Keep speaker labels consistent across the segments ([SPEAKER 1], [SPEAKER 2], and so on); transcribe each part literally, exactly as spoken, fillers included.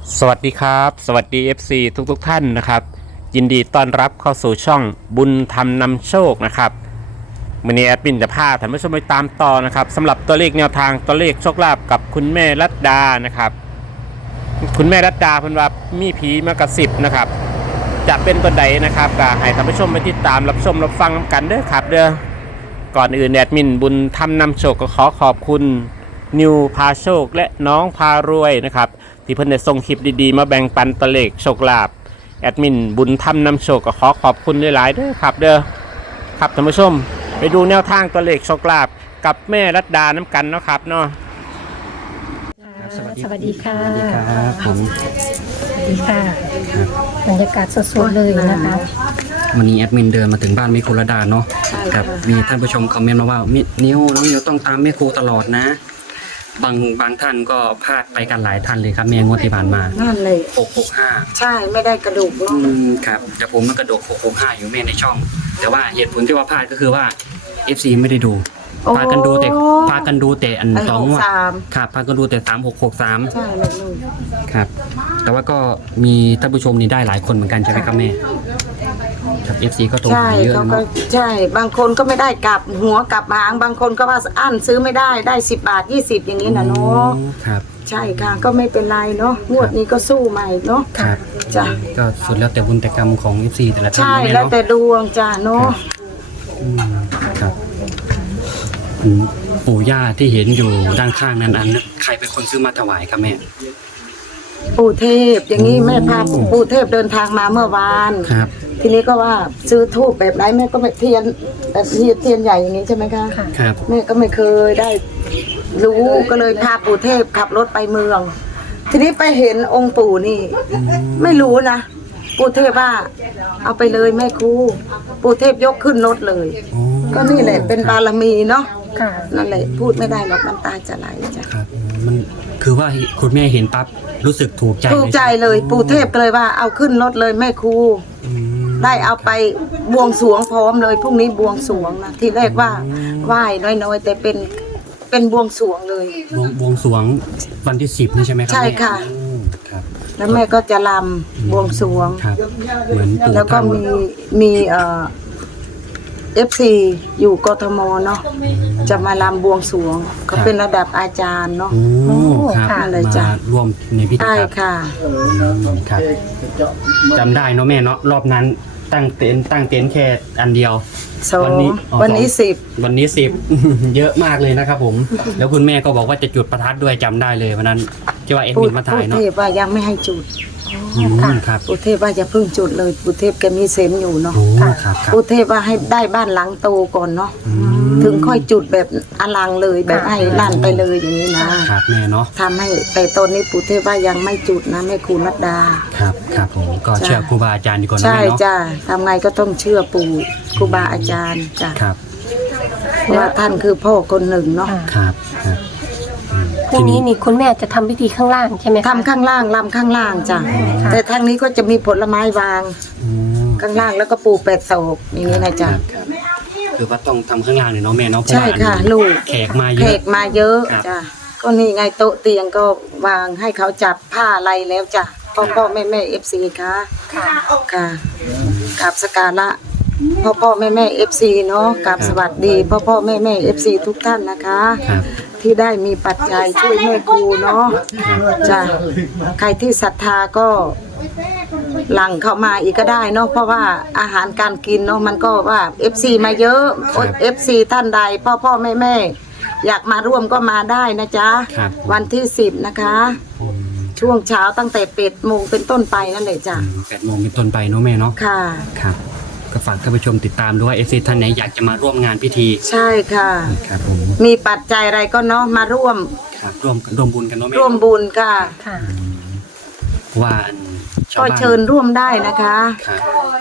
[SPEAKER 1] สวัสดีครับสวัสดี เอฟ ซี ทุกทุกท่านนะครับยินดีต้อนรับเข้าสู่ช่องบุญธรรมนำโชคนะครับวันนี้แอดมินจะพาท่านผู้ชมไปตามต่อนะครับสำหรับตัวเลขแนวทางตัวเลขโชคลาภกับคุณแม่รัตดานะครับคุณแม่รัตดาเพิ่นว่ามีผีมากระซิบนะครับจะเป็นตัวใดนะครับก็ให้ท่านผู้ชมไปติดตามรับชมรับฟังกันเด้อครับเด้อก่อนอื่นแอดมินบุญธรรมนำโชคก็ขอขอบคุณนิวพาโชคและน้องพารวยนะครับที่เพิ่นได้ส่งคลิปดีๆมาแบ่งปันตัวเลขโชคลาภแอดมินบุญธรรมนำโชคก็ขอขอบคุณหลายๆด้วยครับเด้อครับท่านผู้ชมไปดูแนวทางตัวเลขโชคลาภกับแม่รัตดาน้ำกันเนาะครับเนาะ
[SPEAKER 2] สวัสดีสวัสดีค่ะ
[SPEAKER 3] สวัสดีครับผม
[SPEAKER 2] สวัสดีค่ะบรรยากาศสดๆเลยนะคะ
[SPEAKER 3] วันนี้แอดมินเดินมาถึงบ้านแม่ครูระดาเนาะกับมีท่านผู้ชมคอมเมนต์มาว่ามินิ้วน้องนิ้วต้องตามแม่ครูตลอดนะบางบางท่านก็พลาดไปกันหลายท่านเลยครับแม่งวดที่ผ่านมา
[SPEAKER 4] นั่นเลย
[SPEAKER 3] หกหกห้า
[SPEAKER 4] ใช่ไม่ได้กระดูก
[SPEAKER 3] อื
[SPEAKER 4] เนาะ
[SPEAKER 3] มครับแต่ผมมันกระโดดหกหกห้าอยู่แม่ในช่อง แต่ว่าเหตุผลที่ว่าพลาดก็คือว่า เอฟ ซี ไม่ได้ดูพากันดูแต่พากันดูแต่อัน
[SPEAKER 4] ไอ้
[SPEAKER 3] สอ
[SPEAKER 4] ห
[SPEAKER 3] ง
[SPEAKER 4] ก
[SPEAKER 3] งวด
[SPEAKER 4] สาม
[SPEAKER 3] ครับพากันดูแต่สามหกหกสาม
[SPEAKER 4] ใช่เลยลูก
[SPEAKER 3] ครับ แต่ว่าก็มีท่านผู้ชมนี่ได้หลายคนเหมือนกันใช่ไหมครับแม่ครับ เอฟ ซี ก็โทร
[SPEAKER 4] ใช่
[SPEAKER 3] หาเยอะ
[SPEAKER 4] เขาก็
[SPEAKER 3] เนาะ
[SPEAKER 4] ใช่บางคนก็ไม่ได้กลับหัวกลับหางบางคนก็ว่าอั้นซื้อไม่ได้ได้สิบบาทยี่สิบอย่างนี้นะเนาะ
[SPEAKER 3] อืมครับ
[SPEAKER 4] ใช่ค่ะก็ไม่เป็นไรเนาะงวดนี้ก็สู้ใหม่เนาะ
[SPEAKER 3] ครับ
[SPEAKER 4] จ้ะ
[SPEAKER 3] ก็สุดแล้วแต่บุญแต่กรรมของ เอฟ ซี แต่ละท่าน
[SPEAKER 4] ใช่
[SPEAKER 3] นะม่
[SPEAKER 4] แล้ว
[SPEAKER 3] เนาะ
[SPEAKER 4] แต่ดวงจ้ะเนาะ
[SPEAKER 3] อืมครับอืมปู่ย่าที่เห็นอยู่ด้านข้างนั้นอันนั้นใครเป็นคนซื้อมาถวายครับแม่
[SPEAKER 4] ปู่เทพอย่างนี้แม่พาปู่เทพเดินทางมาเมื่อวาน
[SPEAKER 3] ครับ
[SPEAKER 4] ทีนี้ก็ว่าซื้อทูบแบบไรแม่ก็ไม่เทียนแบบเทียนเทียนใหญ่อย่างนี้ใช่ไหมคะ
[SPEAKER 2] ค่ะ
[SPEAKER 3] ครับ
[SPEAKER 4] แม่ก็ไม่เคยได้รู้ก็เลยพาปู่เทพขับรถไปเมือง ทีนี้ไปเห็นองค์ปู่นี่ ไม่รู้นะปู่เทพว่าเอาไปเลยแม่ครูปู่เทพยกขึ้นรถเลย
[SPEAKER 3] โอ้
[SPEAKER 4] ก็นี่แหละเป็นบารมีเนาะ
[SPEAKER 2] ค่ะ
[SPEAKER 4] นั่นแหละพูดไม่ได้หรอกน้ำตาจะไหลจ้ะ
[SPEAKER 3] ครับมันคือว่าคุณแม่เห็นปั๊บรู้สึกถูกใจ
[SPEAKER 4] ถูกใจเลยปู่เทพก็เลยว่าเอาขึ้นรถเลยแม่ครู
[SPEAKER 3] อืม
[SPEAKER 4] ได้เอาไปบวงสรวงพร้อมเลยพรุ่งนี้บวงสรวงนะที่แรกว่าไหว้น้อยๆแต่เป็นเป็นบวงสรวงเลย
[SPEAKER 3] บวงบวงสรวงวันที่สิบนี่ใช่ไหมครับ
[SPEAKER 4] ใช่
[SPEAKER 3] แม่
[SPEAKER 4] ค่ะ
[SPEAKER 3] อืมครับ
[SPEAKER 4] แล้วแม่ก็จะลำบวงสรวง
[SPEAKER 3] ครับ เหมือนปู่
[SPEAKER 4] แล้วก็
[SPEAKER 3] ท่าน
[SPEAKER 4] มีมีเอ่อเอฟซีอยู่กทมเนาะจะมาลำบวงสรวงเขาเป็นระดับอาจารย์เนาะ
[SPEAKER 3] โอ้ครับ
[SPEAKER 4] นั่นเลย
[SPEAKER 3] มา
[SPEAKER 4] จ้ะ
[SPEAKER 3] ร่วมในพิธี
[SPEAKER 4] ใช่
[SPEAKER 3] ครับ
[SPEAKER 4] ค่ะ
[SPEAKER 3] ครับจำได้เนาะแม่เนาะรอบนั้นตั้งเต็นท์ตั้งเต็นท์แค่อันเดียว
[SPEAKER 4] สอง
[SPEAKER 3] วันนี้อ๋อ
[SPEAKER 4] วันนี้
[SPEAKER 3] สอง
[SPEAKER 4] สิบ
[SPEAKER 3] วันนี้สิบ เยอะมากเลยนะครับผม แล้วคุณแม่ก็บอกว่าจะจุดประทัดด้วยจำได้เลยวันนั้นที่ว่าเอ็ด
[SPEAKER 4] ปู่
[SPEAKER 3] มินมาถ่าย
[SPEAKER 4] ปู่
[SPEAKER 3] เนาะ
[SPEAKER 4] เทพว่ายังไม่ให้จุด
[SPEAKER 3] อืมครับ
[SPEAKER 4] ปู่เทพว่าจะเพิ่งจุดเลยปู่เทพแกมีเซนส์อยู่เนาะ
[SPEAKER 3] โอ้ครับครับ
[SPEAKER 4] ปู่เทพว่าให้ได้บ้านหลังโตก่อนเนาะ
[SPEAKER 3] อืม
[SPEAKER 4] ถึงค่อยจุดแบบอลังเลยแบบให้ลั่นไปเลยอย่างนี้นะครับ
[SPEAKER 3] แม่เนาะ
[SPEAKER 4] ทำให้แต่ตอนนี้ปู่เทพว่ายังไม่จุดนะแม่ครูรัตดา
[SPEAKER 3] ครับครับผมก็
[SPEAKER 4] จ้ะ
[SPEAKER 3] เชื่อครูบาอาจารย์ดีกว่านะ
[SPEAKER 4] ใช่
[SPEAKER 3] แม่เนาะ
[SPEAKER 4] จ้ะทำไงก็ต้องเชื่อปู่ครูบาอาจารย์จ้ะ
[SPEAKER 3] ครับ
[SPEAKER 4] เพราะว่าท่านคือพ่อคนหนึ่งเนาะ
[SPEAKER 2] ค่ะ
[SPEAKER 3] ครับครับอืม
[SPEAKER 2] พรุ่งนี้นี่คุณแม่จะทำพิธีข้างล่างใช่ไหมคะ
[SPEAKER 4] ทำข้างล่างลำข้างล่างจ้ะแต่ทางนี้ก็จะมีผลไม้วาง
[SPEAKER 3] อืม
[SPEAKER 4] ข้างล่างแล้วก็ปูแปดโศกอย่างนี้นะจ๊ะ
[SPEAKER 3] ครับคือว่าต้องทำข้างล่างเลยเนาะแม่เนาะเพราะ
[SPEAKER 4] ใช่
[SPEAKER 3] ว่า
[SPEAKER 4] ค่ะ
[SPEAKER 3] อันนี้
[SPEAKER 4] ลูก
[SPEAKER 3] แขกมาเย
[SPEAKER 4] แข
[SPEAKER 3] อะ
[SPEAKER 4] กมาเยอะ
[SPEAKER 3] ครับ
[SPEAKER 4] จ้ะก็นี่ไงโต๊ะเตียงก็วางให้เขาจับผ้าอะไรแล้วจ้ะพ่อพ่อแม่แม่เอฟซีค่ะค่ะกราบสกการะพ่อพ่อแม่แม่เอฟซีเนาะกราบสวัสดีพ่อพ่อแม่แม่เอฟซีทุกท่านนะคะ
[SPEAKER 3] ครับ
[SPEAKER 4] ที่ได้มีปัจจัยช่วยแม่ครูเนาะจ้ะใครที่ศรัทธาก็หลั่งเข้ามาอีกก็ได้เนาะเพราะว่าอาหารการกินเนาะมันก็ว่า เอฟ ซี มาเยอะ
[SPEAKER 3] ครับ
[SPEAKER 4] เอฟ ซี ท่านใดพ่อพ่อแม่แม่อยากมาร่วมก็มาได้นะจ๊ะ
[SPEAKER 3] ครับ
[SPEAKER 4] วันที่สิบนะคะ
[SPEAKER 3] อืม
[SPEAKER 4] ช่วงเช้าตั้งแต่เป็ดโมงเป็นต้นไปนั่นแหละจ้ะ
[SPEAKER 3] แปดโมงเป็นต้นไปเนาะแม่เนาะ
[SPEAKER 4] ค่ะ
[SPEAKER 3] ครับก็ฝากท่านผู้ชมติดตามด้วยเอฟซีท่านไหนอยากจะมาร่วมงานพิธี
[SPEAKER 4] ใช่ค่ะ
[SPEAKER 3] ครับผม
[SPEAKER 4] มีปัจจัยอะไรก็เนาะมาร่วม
[SPEAKER 3] ครับร่วมร่วมบุญกันเนาะแม่
[SPEAKER 4] ร่วมบุญค่ะ
[SPEAKER 2] ค่ะ
[SPEAKER 3] ว่าอันชาว
[SPEAKER 4] ก็
[SPEAKER 3] บ้าน
[SPEAKER 4] เชิญร่วมได้นะคะ
[SPEAKER 3] ครับ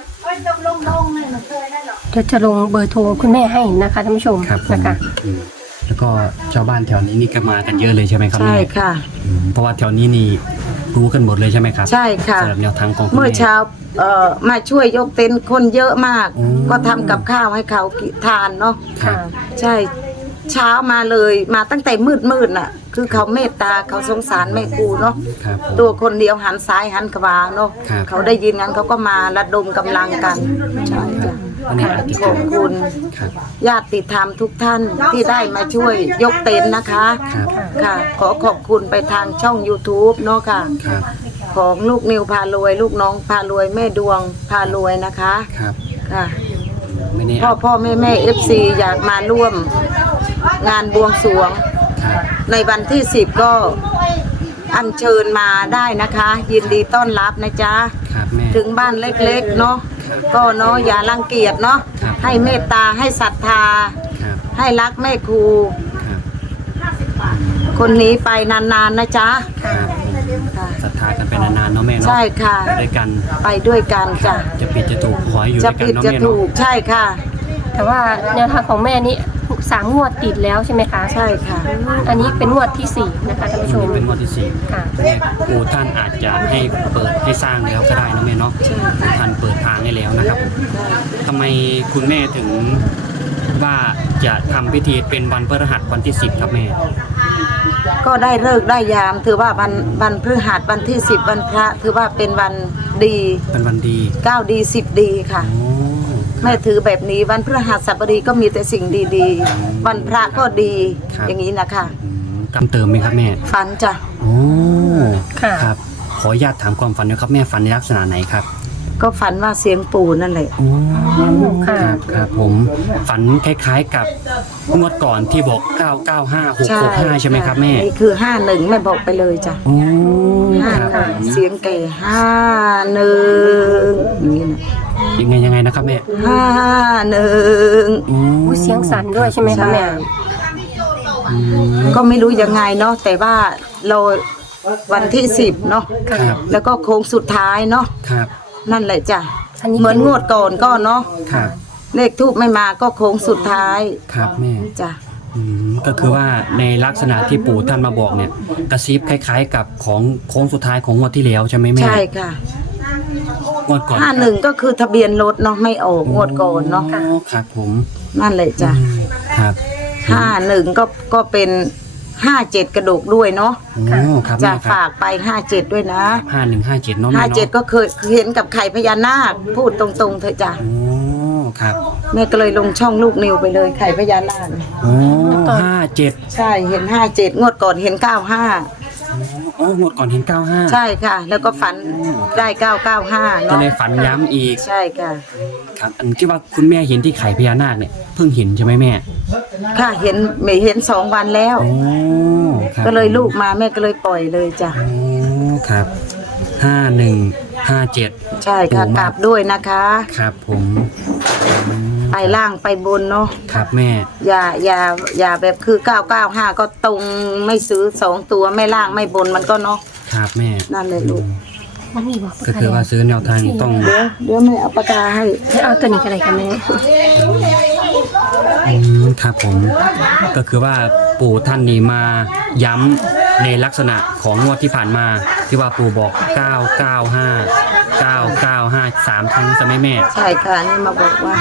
[SPEAKER 2] เดี๋ยวจะลงเบอร์โทรคุณแม่ให้นะคะท่านผู้ชม
[SPEAKER 3] ครับผม
[SPEAKER 2] นะคะ
[SPEAKER 3] อืมแล้วก็ชาวบ้านแถวนี้นี่ก็มากันเยอะเลยใช่ไหมครับ
[SPEAKER 4] ใช่
[SPEAKER 3] แม่
[SPEAKER 4] ค่ะ
[SPEAKER 3] อืมเพราะว่าแถวนี้นี่รู้กันหมดเลยใช่ไหมครับ
[SPEAKER 4] ใช่ค่ะ
[SPEAKER 3] สำหรับแนวทางของคุณ
[SPEAKER 4] เมื่อ
[SPEAKER 3] แม่
[SPEAKER 4] เช้าเอ่อมาช่วยยกเต็นท์คนเยอะมาก
[SPEAKER 3] อืม
[SPEAKER 4] ก็ทำกับข้าวให้เขากินทานเนาะ
[SPEAKER 3] ครั
[SPEAKER 2] ค่ะ
[SPEAKER 3] บ
[SPEAKER 4] ใช่เช้ามาเลยมาตั้งแต่มืดมืดน่ะ คือคือเขาเมตตาเขาสงสารแม่ครูเนาะ
[SPEAKER 3] ครับผม
[SPEAKER 4] ตัวคนเดียวหันซ้ายหันขวาเนาะ
[SPEAKER 3] ครับ
[SPEAKER 4] เขาได้ยินงั้นเขาก็มาระดมกำลังกันใช่จ้ะ
[SPEAKER 3] วันนี้อาทิตย์
[SPEAKER 4] ขอบคุณ
[SPEAKER 3] ครับ
[SPEAKER 4] ญาติธรรมทุกท่านที่ได้มาช่วยยกเต็นท์นะคะ
[SPEAKER 3] ครับ
[SPEAKER 4] ค่ะ ขอขอบคุณไปทางช่อง YouTube เนาะค่ะ
[SPEAKER 3] ครับ
[SPEAKER 4] ของลูกนิวพารวย ลูกน้องพารวยแม่ดวงพารวยนะคะ
[SPEAKER 3] ครับ
[SPEAKER 4] ค่ะ
[SPEAKER 3] ไม่แน่
[SPEAKER 4] พ่อพ่อแม่แม่เอฟซีอยากมาร่วมงานบวงสรวง
[SPEAKER 3] ครับ
[SPEAKER 4] ในวันที่สิบก็อัญเชิญมาได้นะคะ ยินดีต้อนรับนะจ๊ะ
[SPEAKER 3] ครับแม่
[SPEAKER 4] ถึงบ้านเล็กๆเนาะก็เนาะอย่ารังเกียจเนาะ
[SPEAKER 3] ครับ
[SPEAKER 4] ให้เมตตาให้ศรัทธา
[SPEAKER 3] ครับ
[SPEAKER 4] ให้รักแม่ครู
[SPEAKER 3] ครับ
[SPEAKER 4] คนนี้ไปนานๆนะจ๊ะ
[SPEAKER 3] ครับผม
[SPEAKER 4] ค่ะ
[SPEAKER 3] ศรัทธากันไปนานๆเนาะแม่เนาะ
[SPEAKER 4] ใช่ค่ะ
[SPEAKER 3] ด้วยกัน
[SPEAKER 4] ไปด้วยกันจ้ะ
[SPEAKER 3] จะผิดจะถูกขอให้อยู่
[SPEAKER 4] จะ
[SPEAKER 3] ด้วยกัน
[SPEAKER 4] ผิด
[SPEAKER 3] เนาะ
[SPEAKER 4] จะ
[SPEAKER 3] แม่
[SPEAKER 4] ถู
[SPEAKER 3] เนาะ
[SPEAKER 4] กใช่ค่ะ
[SPEAKER 2] แต่ว่าแนวทางของแม่นี้ถูกสามงวดติดแล้วใช่ไหมคะ
[SPEAKER 4] ใช่ค่ะ
[SPEAKER 2] อืมอันนี้เป็นงวดที่สี่นะคะท่านผู้ชม
[SPEAKER 3] นี่เป็นงวดที่สี่
[SPEAKER 2] ค่ะ
[SPEAKER 3] แม่ครูท่านอาจจะให้เปิดให้สร้างแล้วก็ได้นะแม่เนาะท่านเปิดทางให้แล้วนะครับผมทำไมคุณแม่ถึงว่าจะทำพิธีเป็นวันพฤหัสวันที่สิบครับแม่
[SPEAKER 4] ก็ได้เลิกษ์ได้ยาม ถือว่าวันวันพฤหัสวันที่สิบวันพระ ถือว่าเป็นวันดี
[SPEAKER 3] เป็นวันดี
[SPEAKER 4] เก้าดีสิบดีค่ะ
[SPEAKER 3] โอ้
[SPEAKER 4] แม่ถือแบบนี้วันพฤหัสบดีก็มีแต่สิ่งดีๆ วันพระก็ดี อย่างนี้นะคะ
[SPEAKER 3] อืมกำเติมไหมครับแม่
[SPEAKER 4] ฝันจ้ะ
[SPEAKER 3] โอ้
[SPEAKER 2] ค่ะ
[SPEAKER 3] ครับ ขออนุญาตถามความฝันหนะครับแม่ฝันในลักษณะไหนครับ
[SPEAKER 4] ก็ฝันว่าเสียงปู่นั่นแหละ
[SPEAKER 3] โอ้
[SPEAKER 2] ค่ะ
[SPEAKER 3] ครับครับผมฝันคล้ายๆกับงวดก่อนที่บอกเก้าเก้าห้าหกหกห้าใช่ไหมครับแม่
[SPEAKER 4] นี่คือห้าหนึ่งแม่บอกไปเลยจ้ะ
[SPEAKER 3] โอ้
[SPEAKER 4] ห้า
[SPEAKER 3] ครับ
[SPEAKER 4] หนึ่งเสียงแก่ห้าหนึ่งอย่างนี้นะ
[SPEAKER 3] ยังไงยังไงนะครับแม่
[SPEAKER 4] ห้าหนึ่ง
[SPEAKER 3] โอ้
[SPEAKER 2] อุ๊ยเสียงสั่นด้วยใช่ไหมคะแม่
[SPEAKER 3] อืม
[SPEAKER 4] ก็ไม่รู้ยังไงเนาะแต่ว่าเราวันที่สิบเนาะ
[SPEAKER 3] ครับ
[SPEAKER 4] แล้วก็โค้งสุดท้ายเนาะ
[SPEAKER 3] ครับ
[SPEAKER 4] นั่นแหละจ้ะ
[SPEAKER 2] อันนี้
[SPEAKER 4] เหมือนงวดก่อนก็เนาะ
[SPEAKER 3] ครับ
[SPEAKER 4] เลขทูบไม่มาก็โค้งสุดท้าย
[SPEAKER 3] ครับแม่
[SPEAKER 4] จ้ะ
[SPEAKER 3] อืมก็คือว่าในลักษณะที่ปู่ท่านมาบอกเนี่ยกระซิบคล้ายๆ กับของโค้งสุดท้ายของงวดที่แล้วใช่ไหมแม่
[SPEAKER 4] ใช่ค่ะ
[SPEAKER 3] งวดก่อน
[SPEAKER 4] ห้าหนึ่งก็คือทะเบียนรถเนาะไม่ออกงวดก่อนเนาะ
[SPEAKER 3] อ๋อครับผม
[SPEAKER 4] นั่นแหละจ้ะ
[SPEAKER 3] อืมครับ
[SPEAKER 4] ห้าหนึ่งก็ก็เป็นห้าเจ็ดกระดูกด้วยเนาะ
[SPEAKER 3] โอ้ครับ
[SPEAKER 4] จะ
[SPEAKER 3] แม่ครั
[SPEAKER 4] ฝา
[SPEAKER 3] บ
[SPEAKER 4] กไปห้าเจ็ดด้วยนะ
[SPEAKER 3] ห้าหนึ่งห้าเจ็ดเนาะแม่
[SPEAKER 4] ห้า
[SPEAKER 3] เนาะ
[SPEAKER 4] เจ็ดก็เคยเห็นกับไข่พญานาคพูดตรงๆเถอะจ้ะ
[SPEAKER 3] โอ้ครับ
[SPEAKER 4] แม่ก็เลยลงช่องลูกนิวไปเลยไข่พญานาค
[SPEAKER 3] โอ้ห้าเจ็ด
[SPEAKER 4] ใช่เห็นห้าเจ็ดงวดก่อนเห็นเก้าห้า
[SPEAKER 3] โอ้งวดก่อนเห็นเก้าห้า
[SPEAKER 4] ใช่ค่ะ แล้วก็ฝันได้เก้าเก้าห้า
[SPEAKER 3] ก็
[SPEAKER 4] เนาะ
[SPEAKER 3] เลยฝันย้ำอีก
[SPEAKER 4] ใช่ค่ะ
[SPEAKER 3] ครับอันที่ว่าคุณแม่เห็นที่ไข่พญานาคเนี่ยเพิ่งเห็นใช่ไหมแม่
[SPEAKER 4] ค่ะเห็นไม่เห็นสองวันแล้ว
[SPEAKER 3] โอ้ครับ
[SPEAKER 4] ก็เลยลูกมาแม่ก็เลยปล่อยเลยจ้ะ
[SPEAKER 3] โอ้ครับห้าหนึ่งห้าเจ็ด
[SPEAKER 4] ใช่ค่ะกลับด้วยนะคะ
[SPEAKER 3] ครับผมอืม
[SPEAKER 4] ไปล่างไปบนเนาะ
[SPEAKER 3] ครับแม่
[SPEAKER 4] อย่าอย่าอย่าแบบคือเก้าเก้าห้าก็ตรงไม่ซื้อสองตัวไม่ล่างไม่บนมันก็เนาะ
[SPEAKER 3] ครับแม่
[SPEAKER 4] นั่นเลยลูก
[SPEAKER 2] มันมีบอก
[SPEAKER 3] ก็คือว่าซื้อแนวทางต้อง
[SPEAKER 4] เดี๋ยวเดี๋ยวแม่เอาปากกาให้
[SPEAKER 2] ไม่เอาตัวนี้กันเลยค่ะแม่
[SPEAKER 3] อืมครับผม ก็คือว่าปู่ท่านนี่มาย้ำในลักษณะของงวดที่ผ่านมา ที่ว่าปู่บอกเก้าเก้าห้า เก้าเก้าห้า สามครั้งใช่ไหมแม่
[SPEAKER 4] ใช่ค่ะนี่มาบอกว่า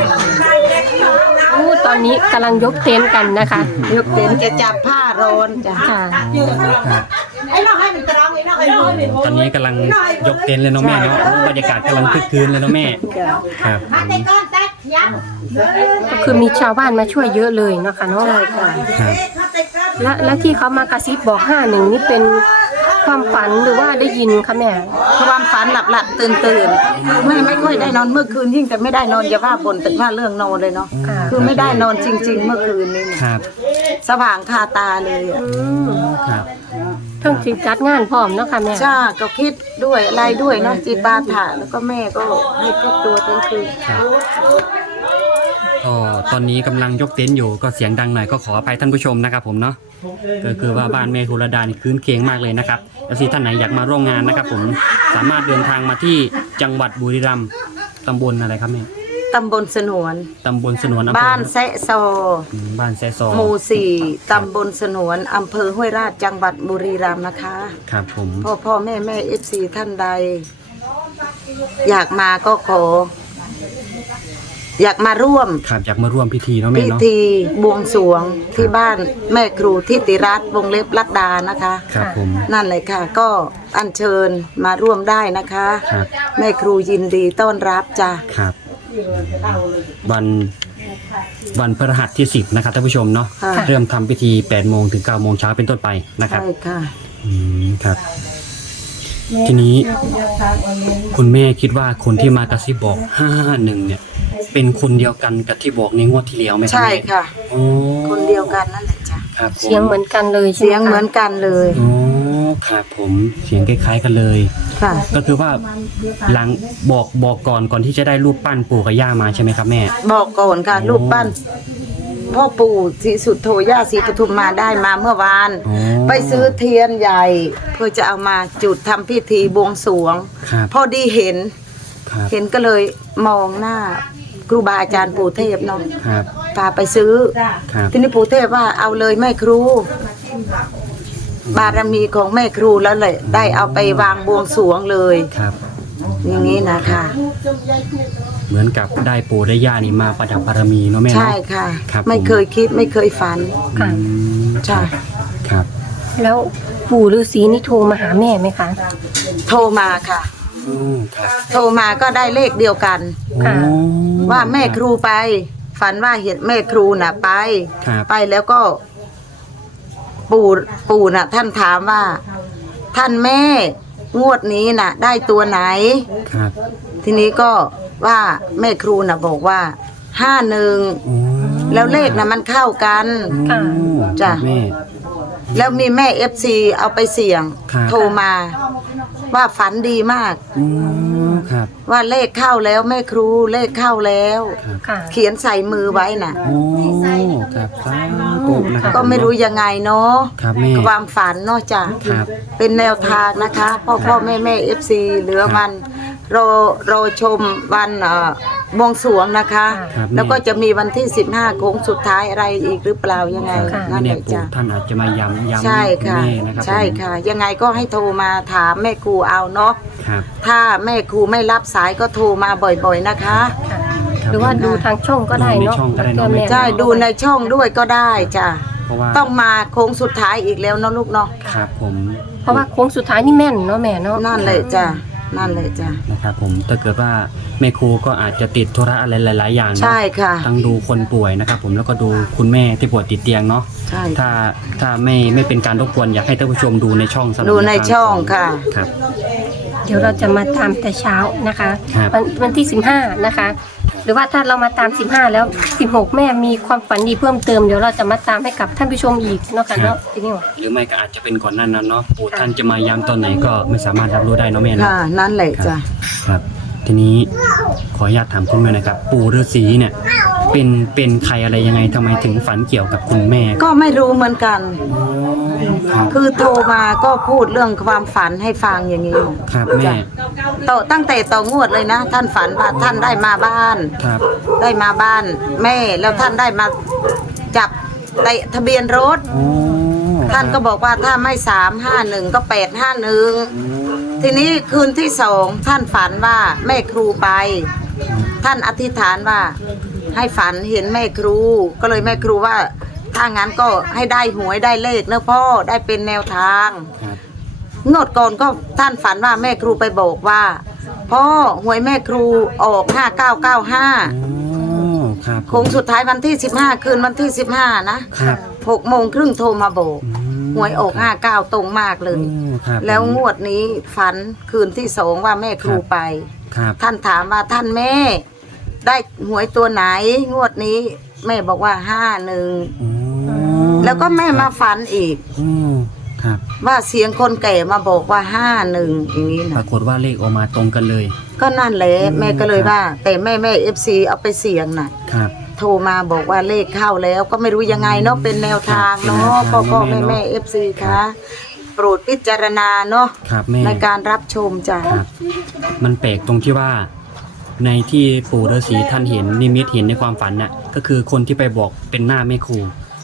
[SPEAKER 2] อู้ตอนนี้กำลังยกเต็นท์กันนะคะ
[SPEAKER 4] ยกเต็นท์จะจับผ้าร้อนจ้ะ
[SPEAKER 2] ค่ะ
[SPEAKER 3] ครับตอนนี้กำลังยกเต็นท์เลยเนาะแม่เนาะบรรยากาศกำลังคึกคืนเลยเนาะแม่
[SPEAKER 4] จ้ะ
[SPEAKER 3] ครับ
[SPEAKER 2] ก็คือมีชาวบ้านมาช่วยเยอะเลยเนาะค่ะเนาะ
[SPEAKER 4] ใช่ค่ะ
[SPEAKER 3] ครับ
[SPEAKER 2] และและที่เขามากระซิบบอกห้าหนึ่งนี่เป็นความฝันหรือว่าได้ยินคะแม่
[SPEAKER 4] ความฝันหลับหลับตื่นตื่นๆไม่ไม่ค่อยได้นอนเมื่อคืนยิ่งแต่ไม่ได้นอนอย่าว่าบ่นแต่ว่าเรื่องนอนเลยเนาะ
[SPEAKER 2] ค่ะ
[SPEAKER 4] คือไม่ได้นอนจริง ๆ เมื่อคืนนี้
[SPEAKER 3] ครับ
[SPEAKER 4] สว่างคาตาเลยอะ
[SPEAKER 2] อืม
[SPEAKER 3] ครับ
[SPEAKER 2] เพิ่งจิจัดงานพร้อมเนาะค่ะแม่
[SPEAKER 4] ใช่ก็คิดด้วยอะไรด้วยเนาะจิตบาถะแล้วก็แม่ก็ให้คิดตัวทั้งคืน
[SPEAKER 3] ครับก็ตอนนี้กำลังยกเต็นท์อยู่ก็เสียงดังหน่อยก็ขออภัยท่านผู้ชมนะครับผมเนาะก็คือว่าบ้านแม่คุรดานี่คืนเคียงมากเลยนะครับแล้วที่ท่านไหนอยากมาร่วมงานนะครับ ผมสามารถเดินทางมาที่จังหวัดบุรีรัมย์ตำบลอะไรครับแม่
[SPEAKER 4] ตำบลสนวน
[SPEAKER 3] ตำบลสนวนอำเภอ
[SPEAKER 4] บ้านแซะซอ
[SPEAKER 3] อืมบ้านแซซอ
[SPEAKER 4] หมู่สี่ตำบลสนวนอำเภอห้วยราชจังหวัดบุรีรัมย์นะคะ
[SPEAKER 3] ครับผม
[SPEAKER 4] พ่อพ่อแม่แม่เอฟซีท่านใด อยากมาก็ขออยากมาร่วม
[SPEAKER 3] ครับอยากมาร่วมพิธีเนาะแม่
[SPEAKER 4] พิ
[SPEAKER 3] เนาะ
[SPEAKER 4] ธีบวงสรวงที่บ้านแม่ครูทิติรัตน์วงเล็บลัดดานะคะ
[SPEAKER 3] ครับผม
[SPEAKER 4] นั่นเลยค่ะ ก็อัญเชิญมาร่วมได้นะคะ
[SPEAKER 3] ครับ
[SPEAKER 4] แม่ครูยินดีต้อนรับจ้ะ
[SPEAKER 3] ครับวันวันพฤหัสที่สิบนะครับท่านผู้ชมเนาะ
[SPEAKER 4] ค่ะ
[SPEAKER 3] เริ่มทำพิธีแปดโมงถึงเก้าโมงเช้าเป็นต้นไปนะครับ
[SPEAKER 4] ใช่ค่ะ
[SPEAKER 3] อืมครับ ทีนี้คุณแม่คิดว่าคนที่มากระซิบบอกห้าหนึ่งเนี่ย เป็นคนเดียวกันกับที่บอกในงวดที่แล้วไหมครับ
[SPEAKER 4] ใช่
[SPEAKER 3] แม่
[SPEAKER 4] ค่ะ
[SPEAKER 3] อ๋อ
[SPEAKER 4] คนเดียวกันนั่นแหละจ้ะ
[SPEAKER 3] ครับผม
[SPEAKER 2] เสียงเหมือนกันเลยใช่ไหม
[SPEAKER 4] เสียงเหมือนกันเลย
[SPEAKER 3] อ๋อครับผมเสียงคล้ายๆกันเลย
[SPEAKER 4] ค่ะ
[SPEAKER 3] ก็คือว่าหลังบอกบอกก่อนก่อนที่จะได้รูปปั้นปู่กับย่ามาใช่ไหมครับแม่
[SPEAKER 4] บอกก่อนค่ะ
[SPEAKER 3] โอ้
[SPEAKER 4] รูปปั้นพ่อปู่ศรีสุโธย่าศรีปทุมมาได้มาเมื่อวาน
[SPEAKER 3] อ๋อ
[SPEAKER 4] ไปซื้อเทียนใหญ่ เพื่อจะเอามาจุดทำพิธีบวงสรวง
[SPEAKER 3] ครับ
[SPEAKER 4] พอดีเห็น
[SPEAKER 3] ครับ
[SPEAKER 4] เห็นก็เลยมองหน้าครูบาอาจารย์ปู่เทพเนาะ
[SPEAKER 3] ครับ
[SPEAKER 4] พาไปซื้อ
[SPEAKER 3] ครับ
[SPEAKER 4] ทีนี้ปู่เทพว่าเอาเลยแม่ครู บารมีของแม่ครูแล้วเลยได้เอาไปวางบวงสรวงเลย
[SPEAKER 3] ครับ
[SPEAKER 4] อย่างนี้นะคะ
[SPEAKER 3] เหมือนกับได้ปู่ได้ย่านี่มาประดับบารมีเนาะแม่เนาะ
[SPEAKER 4] ใช่ค่ะ
[SPEAKER 3] ครับ
[SPEAKER 4] ไม่เคยคิดไม่เคยฝัน
[SPEAKER 2] ค่ะ
[SPEAKER 3] อืม
[SPEAKER 4] ใช่
[SPEAKER 3] ครับ
[SPEAKER 2] แล้วปู่ฤาษีนี่โทรมาหาแม่ไหมคะ
[SPEAKER 4] โทรมาค่ะ
[SPEAKER 3] อืมครับ
[SPEAKER 4] โทรมาก็ได้เลขเดียวกัน
[SPEAKER 2] ค่ะ
[SPEAKER 3] โอ้
[SPEAKER 4] ว่าแม่ครูไป ฝันว่าเห็นแม่ครูน่ะไป
[SPEAKER 3] ครับ
[SPEAKER 4] ไปแล้วก็ ปู่ปู่น่ะ ท่านถามว่า ท่านแม่งวดนี้น่ะ ได้ตัวไหน
[SPEAKER 3] ครับ
[SPEAKER 4] ทีนี้ก็ว่าแม่ครูน่ะบอกว่าห้าหนึ่ง
[SPEAKER 3] โอ้
[SPEAKER 4] แล้วเลขน่ะมันเข้ากัน
[SPEAKER 2] ค่ะ
[SPEAKER 4] จ้ะ
[SPEAKER 3] แม่
[SPEAKER 4] แล้วมีแม่เอฟซีเอาไปเสี่ยง
[SPEAKER 3] ครับ
[SPEAKER 4] โทรมา ว่าฝันดีมาก
[SPEAKER 3] อืมครับ
[SPEAKER 4] ว่าเลขเข้าแล้วแม่ครูเลขเข้าแล้ว
[SPEAKER 3] ครับ
[SPEAKER 2] ค่ะ
[SPEAKER 4] เขียนใส่มือไว้น่ะ
[SPEAKER 3] โอ้ครับสาธุนะครับ
[SPEAKER 4] ก็ไม่รู้ยังไงเนาะ
[SPEAKER 3] ครับแม่
[SPEAKER 4] ความฝันเนาะจ้ะ
[SPEAKER 3] ครับ
[SPEAKER 4] เป็นแนวทางนะคะ พ่อพ่อแม่แม่เอฟซีเหลือวันรอรอชมวันเอ่อบวงสรวงนะคะ
[SPEAKER 3] ครับแม่
[SPEAKER 4] แล้วก็จะมีวันที่สิบห้าโค้งสุดท้ายอะไรอีกหรือเปล่ายังไง
[SPEAKER 2] ค่ะ
[SPEAKER 4] นั่น
[SPEAKER 3] ไม่
[SPEAKER 4] แห
[SPEAKER 3] แน่
[SPEAKER 4] ละ
[SPEAKER 3] ปู่
[SPEAKER 4] จ้ะ
[SPEAKER 3] ท่านอาจจะมาย้ำย้ำ
[SPEAKER 4] ใช่ค่ะ
[SPEAKER 3] แม่นะครับ
[SPEAKER 4] ใช่
[SPEAKER 3] ผม
[SPEAKER 4] ค่ะ ยังไงก็ให้โทรมาถามแม่ครูเอาเนาะ
[SPEAKER 3] ครับ
[SPEAKER 4] ถ้าแม่ครูไม่รับสายก็โทรมาบ่อยๆนะคะ
[SPEAKER 2] ค่ะ
[SPEAKER 3] ครับ
[SPEAKER 2] หรือว่าดูทางช่องก็ได้เนาะ
[SPEAKER 3] ดูในช่องก็ได้เนอะ
[SPEAKER 2] แล้วแม่
[SPEAKER 4] ใช่ดูในช่องด้วยก็ได้จ้ะ
[SPEAKER 3] เพราะว่า
[SPEAKER 4] ต้องมาโค้งสุดท้ายอีกแล้วเนาะลูกเนาะ
[SPEAKER 3] ครับผม
[SPEAKER 2] เพราะว่าโค้งสุดท้ายนี่แม่นเนาะแม่เนาะ
[SPEAKER 4] นั่นเลยจ้ะนั่นเลยจ้ะ
[SPEAKER 3] นะครับผมถ้าเกิดว่าแม่ครูก็อาจจะติดธุระอะไรหลาย ๆ อย่างเนาะ
[SPEAKER 4] ใช่ค่ะ
[SPEAKER 3] ทั้งดูคนป่วยนะครับผมแล้วก็ดูคุณแม่ที่ป่วยติดเตียงเนาะ
[SPEAKER 4] ใช่
[SPEAKER 3] ถ้าถ้าไม่ไม่เป็นการรบกวนอยากให้ท่านผู้ชมดูในช่องสำหรับ
[SPEAKER 4] ดูในช่องค่ะ
[SPEAKER 3] ครับ
[SPEAKER 2] เดี๋ยวเราจะมาตามแต่เช้านะคะ
[SPEAKER 3] ครับ
[SPEAKER 2] วันวันที่สิบห้านะคะ หรือว่าถ้าเรามาตามสิบห้าแล้วสิบหกแม่มีความฝันดีเพิ่มเติมเดี๋ยวเราจะมาตามให้กับท่านผู้ชมอีกเนาะค่ะเนาะทีนี้ว่า
[SPEAKER 3] หรือไม่ก็อาจจะเป็นก่อนหน้านั้นเนาะปู่ท่านจะมาย้ำตอนไหนก็ไม่สามารถรับรู้ได้เนาะแม่เนาะ
[SPEAKER 4] ค่ะนั่นแหละ
[SPEAKER 3] ครับ
[SPEAKER 4] จ้ะ
[SPEAKER 3] ครับ ทีนี้ขออนุญาตถามคุณแม่นะครับ ปู่ฤาษีเนี่ยเป็นเป็นใครอะไรยังไงทำไมถึงฝันเกี่ยวกับคุณแม่
[SPEAKER 4] ก็ไม่รู้เหมือนกัน
[SPEAKER 3] ครับ
[SPEAKER 4] คือโทรมาก็พูดเรื่องความฝันให้ฟังอย่างนี้
[SPEAKER 3] ครับแม่
[SPEAKER 4] ต่อตั้งแต่ต่องวดเลยนะ ท่านฝันว่าท่านได้มาบ้าน
[SPEAKER 3] ครับ
[SPEAKER 4] ได้มาบ้าน แม่แล้วท่านได้มาจับเตะทะเบียนรถ
[SPEAKER 3] โอ้
[SPEAKER 4] ท่านก็บอกว่าถ้าไม่สามห้าหนึ่งก็แปดห้าหนึ่งทีนี้คืนที่สองท่านฝันว่าแม่ครูไป ท่านอธิษฐานว่าให้ฝันเห็นแม่ครู ก็เลยแม่ครูว่า ถ้างั้นก็ให้ได้หวยได้เลขนะพ่อได้เป็นแนวทาง
[SPEAKER 3] ครับ
[SPEAKER 4] งวดก่อนก็ท่านฝันว่าแม่ครูไปบอกว่าพ่อหวยแม่ครูออกห้าเก้าเก้าห้า
[SPEAKER 3] โอ้ครับ
[SPEAKER 4] โค้งสุดท้ายวันที่สิบห้าคืนวันที่สิบห้านะครับ หกโมงครึ่งโทรมาบอก
[SPEAKER 3] อืม
[SPEAKER 4] หวยออกห้าเก้าตรงมากเลย
[SPEAKER 3] โอ้ครับ
[SPEAKER 4] แล้วงวดนี้ฝันคืนที่สองว่าแม่ครูไป
[SPEAKER 3] ครับ
[SPEAKER 4] ท่านถามว่าท่านแม่ ได้หวยตัวไหน งวดนี้ แม่บอกว่าห้าหนึ่ง
[SPEAKER 3] โอ้
[SPEAKER 4] แล้วก็แม่มาฝันอีก
[SPEAKER 3] โอ้ครับ
[SPEAKER 4] ว่าเสียงคนแก่มาบอกว่าห้าหนึ่งอย่างนี้
[SPEAKER 3] ป
[SPEAKER 4] นะ
[SPEAKER 3] รากฏว่าเลขออกมาตรงกันเลย
[SPEAKER 4] ก็นั่นแหละแม่ก็เลยว่า แต่แม่แม่เอฟซีเอาไปเสี่ยงน่ะ
[SPEAKER 3] ครับ
[SPEAKER 4] โทรมาบอกว่าเลขเข้าแล้ว ก็ไม่รู้ยังไงเนาะเป็นแนวทางเนาะ
[SPEAKER 3] ครับ
[SPEAKER 4] พ่อพ่อ
[SPEAKER 3] เป็น
[SPEAKER 4] แม่
[SPEAKER 3] แนวทาง
[SPEAKER 4] แม่เอฟซีคะโปรดพิจารณาเนาะ
[SPEAKER 3] ครับแม่
[SPEAKER 4] ในการรับชมจ้ะ
[SPEAKER 3] ครับ มันแปลกตรงที่ว่า ในที่ปู่ฤาษีท่านเห็นนิมิตเห็นในความฝันน่ะก็คือคนที่ไปบอกเป็นหน้าแม่ครู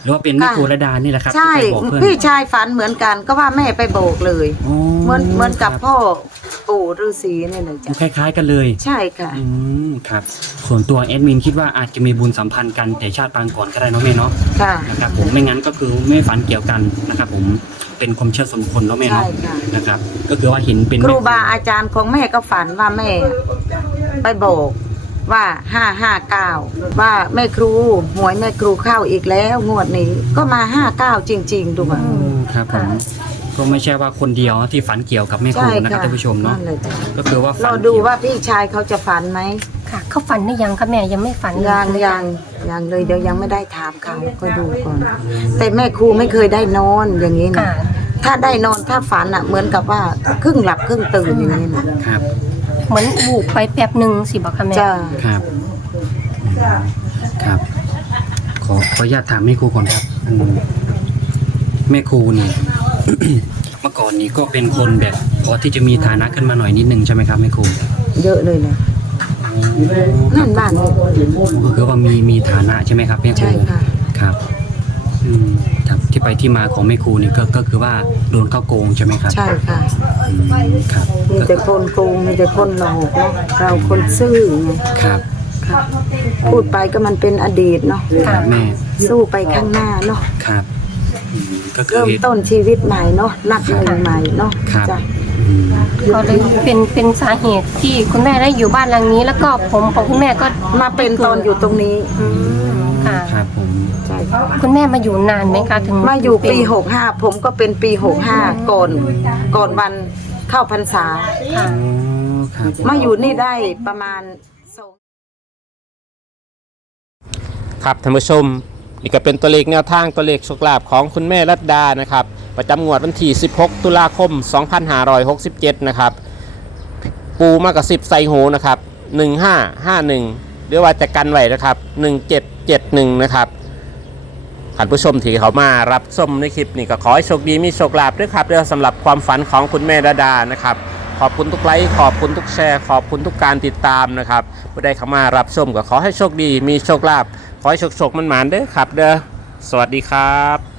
[SPEAKER 3] รือว่าเป็นแม่ครูระดานี่แหละครับ
[SPEAKER 4] ใช่
[SPEAKER 3] ที่ไปบอกเพื่อน
[SPEAKER 4] พี่ชายฝันเหมือนกันก็ว่าแม่ไปโบกเลย
[SPEAKER 3] อ๋อ
[SPEAKER 4] เหมือนเหมือนกับ
[SPEAKER 3] ครับ
[SPEAKER 4] พ่อปู่ฤาษีนี่เลยจ้ะ
[SPEAKER 3] คล้ายๆกันเลย
[SPEAKER 4] ใช่ค่ะ
[SPEAKER 3] อืมครับส่วนตัวแอดมินคิดว่าอาจจะมีบุญสัมพันธ์กันแต่ชาติปางก่อนก็ได้เนาะแม่เนาะ
[SPEAKER 4] ค่ะ
[SPEAKER 3] นะครับผมไม่งั้นก็คือไม่ฝันเกี่ยวกันนะครับผมเป็นความเชื่อส่วนบุคคลเนาะแม่
[SPEAKER 4] ใช่
[SPEAKER 3] เนาะ
[SPEAKER 4] ค่ะ
[SPEAKER 3] นะครับก็คือว่าเห็นเป็น
[SPEAKER 4] ครูบาอาจารย์ของแม่ก็ฝันว่าแม่ ไปโบกว่าห้าห้าเก้าว่าแม่ครูหวยแม่ครูเข้าอีกแล้วงวดนี้ก็มาห้าเก้าจริง ๆ ดูว่า
[SPEAKER 3] อืมครับผมก็ไม่ใช่ว่าคนเดียวที่ฝันเกี่ยวกับแม่ครู
[SPEAKER 4] ใช่
[SPEAKER 3] นะครับ
[SPEAKER 4] ค่ะ
[SPEAKER 3] ท่านผู้ชมเนาะ
[SPEAKER 4] นั่นเลยจ้ะ
[SPEAKER 3] ก็คือว่าฝัน
[SPEAKER 4] เราดูว่าพี่ชายเขาจะฝันไหม
[SPEAKER 2] ค่ะ เขาฝันได้ยังคะแม่ยังไม่ฝันเลย
[SPEAKER 4] ยังยังยังเลยเดี๋ยวยังไม่ได้ถามเขาก็ดูก่อนแต่แม่ครูไม่เคยได้นอนอย่างนี้นะ
[SPEAKER 2] ค่ะ
[SPEAKER 4] ถ้าได้นอนถ้าฝันอ่ะเหมือนกับว่าครึ่งหลับครึ่งตื่นอย่างนี้นะครับ
[SPEAKER 2] เหมือนบูบไปแป๊บหนึ่งสิบอกค่ะแม่
[SPEAKER 4] จ้า
[SPEAKER 3] ครับอืมครับขอขออนุญาตถามแม่ครูก่อนครับอืมแม่ครูนี่ เมื่อก่อนนี้ก็เป็นคนแบบพอที่จะมีฐานะขึ้นมาหน่อยนิดนึงใช่ไหมครับแม่ครู
[SPEAKER 4] เยอะเลยนะ
[SPEAKER 3] อ๋อ
[SPEAKER 4] นั่นบ้านนี่
[SPEAKER 3] ก็คือว่ามีมีฐานะใช่ไหมครับแม่ครู
[SPEAKER 4] ใช่ค่ะ
[SPEAKER 3] ครับอืมครับที่ไปที่มาของแม่ครูนี่ก็ก็คือว่าโดนเข้าโกงใช่ไหมครับ
[SPEAKER 4] ใช่ค่ะ
[SPEAKER 3] อืมครับ
[SPEAKER 4] มีแต่คนโกงมีแต่คนหลอกเนาะเราคนซื่อไง
[SPEAKER 3] ครับ
[SPEAKER 4] ค่ะพูดไปก็มันเป็นอดีตเนาะ
[SPEAKER 3] ครับแม่
[SPEAKER 4] สู้ไปข้างหน้าเนาะ
[SPEAKER 3] ครับอืมก็คือ
[SPEAKER 4] เริ่มต้นชีวิตใหม่เนาะนับหนึ่งใหม่เนาะ
[SPEAKER 3] ครับ
[SPEAKER 4] จ้ะ
[SPEAKER 3] อืม
[SPEAKER 2] ก็เลยเป็นเป็นสาเหตุที่คุณแม่ได้อยู่บ้านหลังนี้ แล้วก็ผมของคุณแม่ก็
[SPEAKER 4] มาเป็นตอนอยู่ตรงนี้
[SPEAKER 2] อืมค่ะ
[SPEAKER 3] ครับผม
[SPEAKER 4] ใช่ค่ะ
[SPEAKER 2] คุณแม่มาอยู่นานไหมคะถึง
[SPEAKER 4] มาอยู่ปี
[SPEAKER 2] เป็น
[SPEAKER 4] หกห้าผมก็เป็นปีหกห้าก่อนก่อนวันเข้าพรรษา
[SPEAKER 2] ค่ะ
[SPEAKER 3] อ๋อครับ
[SPEAKER 4] มาอยู่นี่ได้ประมาณสอง
[SPEAKER 1] ครับท่านผู้ชมนี่ก็เป็นตัวเลขแนวทางตัวเลขโชคลาภของคุณแม่รัตดานะครับประจำงวดวันที่สิบหกตุลาคมสองพันห้าร้อยหกสิบเจ็ดนะครับปูมากกับสิบใส่หูนะครับหนึ่งห้าห้าหนึ่งหรือว่าจะกันไว้นะครับหนึ่งเจ็ดเจ็ดหนึ่งนะครับท่านผู้ชมที่เขามารับชมในคลิปนี้ก็ขอให้โชคดีมีโชคลาภด้วยครับเรื่องสำหรับความฝันของคุณแม่รัตดานะครับขอบคุณทุกไลค์ขอบคุณทุกแชร์ขอบคุณทุกการติดตามนะครับผู้ใดเข้ามารับชมก็ขอให้โชคดีมีโชคลาภขอให้โชคโชคมันหมานเด้อครับเด้อสวัสดีครับ